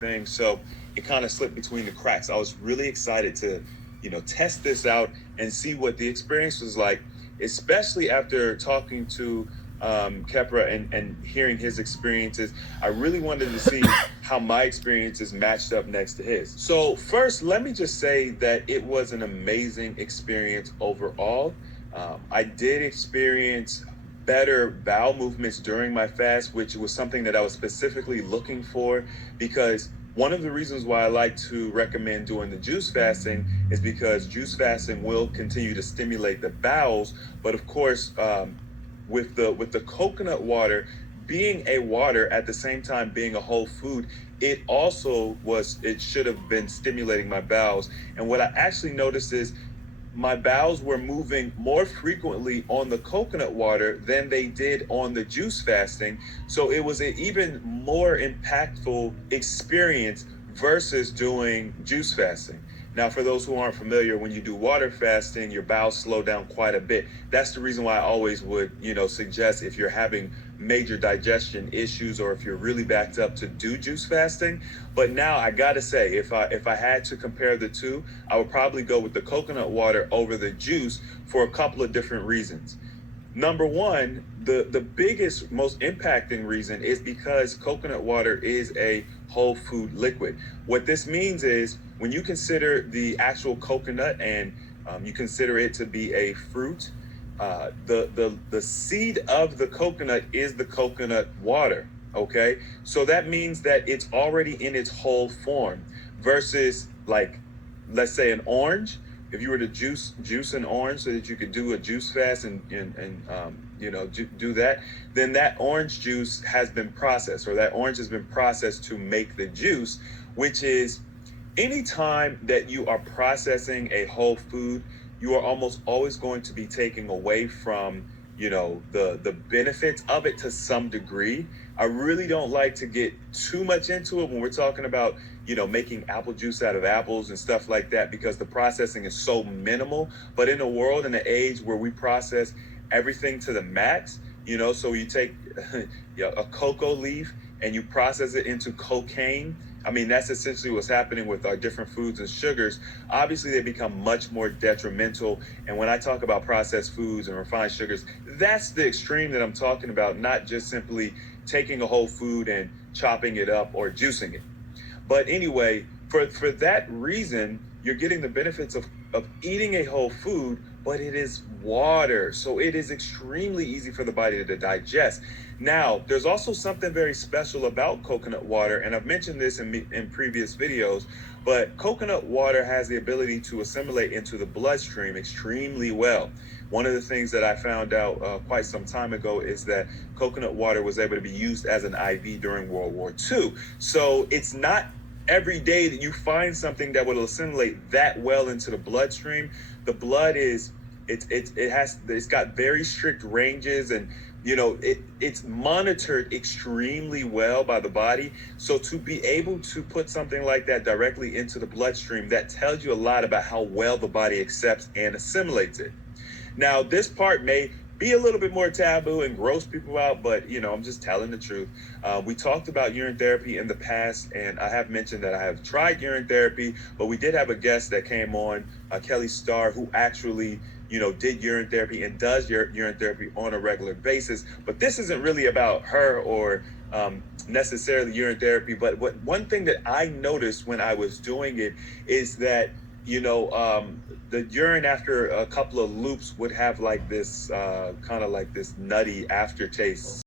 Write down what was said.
thing. So it kind of slipped between the cracks. I was really excited to, test this out and see what the experience was like, especially after talking to Kepra and hearing his experiences. I really wanted to see how my experiences matched up next to his. So first, let me just say that it was an amazing experience overall. I did experience better bowel movements during my fast, which was something that I was specifically looking for because one of the reasons why I like to recommend doing the juice fasting is because juice fasting will continue to stimulate the bowels, but of course, with the coconut water being a water at the same time being a whole food, it should have been stimulating my bowels. And what I actually noticed is my bowels were moving more frequently on the coconut water than they did on the juice fasting. So it was an even more impactful experience versus doing juice fasting. Now, for those who aren't familiar, when you do water fasting, your bowels slow down quite a bit. That's the reason why I always would, suggest if you're having major digestion issues or if you're really backed up to do juice fasting. But now I gotta say, if I had to compare the two, I would probably go with the coconut water over the juice for a couple of different reasons. Number one, the biggest, most impacting reason is because coconut water is a whole food liquid. What this means is when you consider the actual coconut and you consider it to be a fruit, the seed of the coconut is the coconut water. Okay, so that means that it's already in its whole form versus, like, let's say an orange. If you were to juice an orange so that you could do a juice fast and do that, then that orange juice has been processed, or that orange has been processed to make the juice, which is, anytime that you are processing a whole food, you are almost always going to be taking away from, the benefits of it to some degree. I really don't like to get too much into it when we're talking about, making apple juice out of apples and stuff like that, because the processing is so minimal. But in a world, in an age where we process everything to the max, so you take a cocoa leaf and you process it into cocaine. I mean, that's essentially what's happening with our different foods and sugars. Obviously, they become much more detrimental. And when I talk about processed foods and refined sugars, that's the extreme that I'm talking about, not just simply taking a whole food and chopping it up or juicing it. But anyway, for that reason, you're getting the benefits of eating a whole food, but it is water. So it is extremely easy for the body to digest. Now, there's also something very special about coconut water, and I've mentioned this in previous videos, but coconut water has the ability to assimilate into the bloodstream extremely well. One of the things that I found out quite some time ago is that coconut water was able to be used as an IV during World War II. So it's not every day that you find something that will assimilate that well into the bloodstream. The blood is it's got very strict ranges, and it's monitored extremely well by the body. So to be able to put something like that directly into the bloodstream, that tells you a lot about how well the body accepts and assimilates it. Now, this part may be a little bit more taboo and gross people out, but I'm just telling the truth. We talked about urine therapy in the past, and I have mentioned that I have tried urine therapy, but we did have a guest that came on, Kelly Starr, who actually, did urine therapy and does urine therapy on a regular basis. But this isn't really about her or necessarily urine therapy. But one thing that I noticed when I was doing it is that the urine after a couple of loops would have like this kind of like this nutty aftertaste.